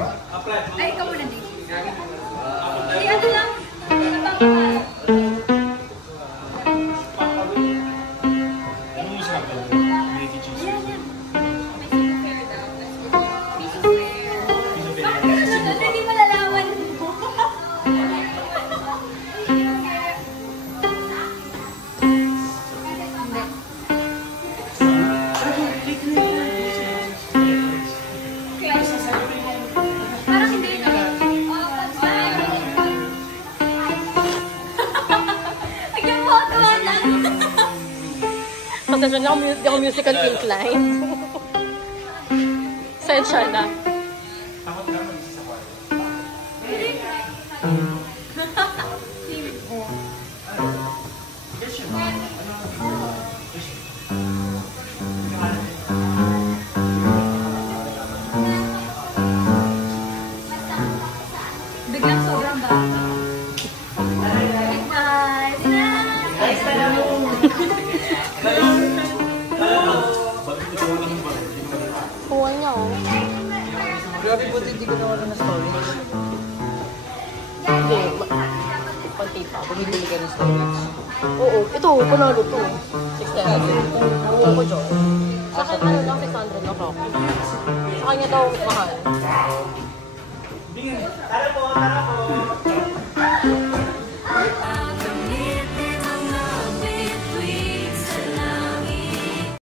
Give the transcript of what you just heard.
Ay, ikaw muna din. Ay, ano lang? Pasensya na ako musical incline. Sensya na. Biglang sobrang bata. Kuha niya, oh. Grabe po, hindi ko nawala na story. Hindi. Konti pa. Bumibili ka ng storage. Oo. Ito, panalo to. 600. Oo ko, John. Sa akin, ano lang, 600 na ako. Sa kanya daw, mahal. Tara po, tara po.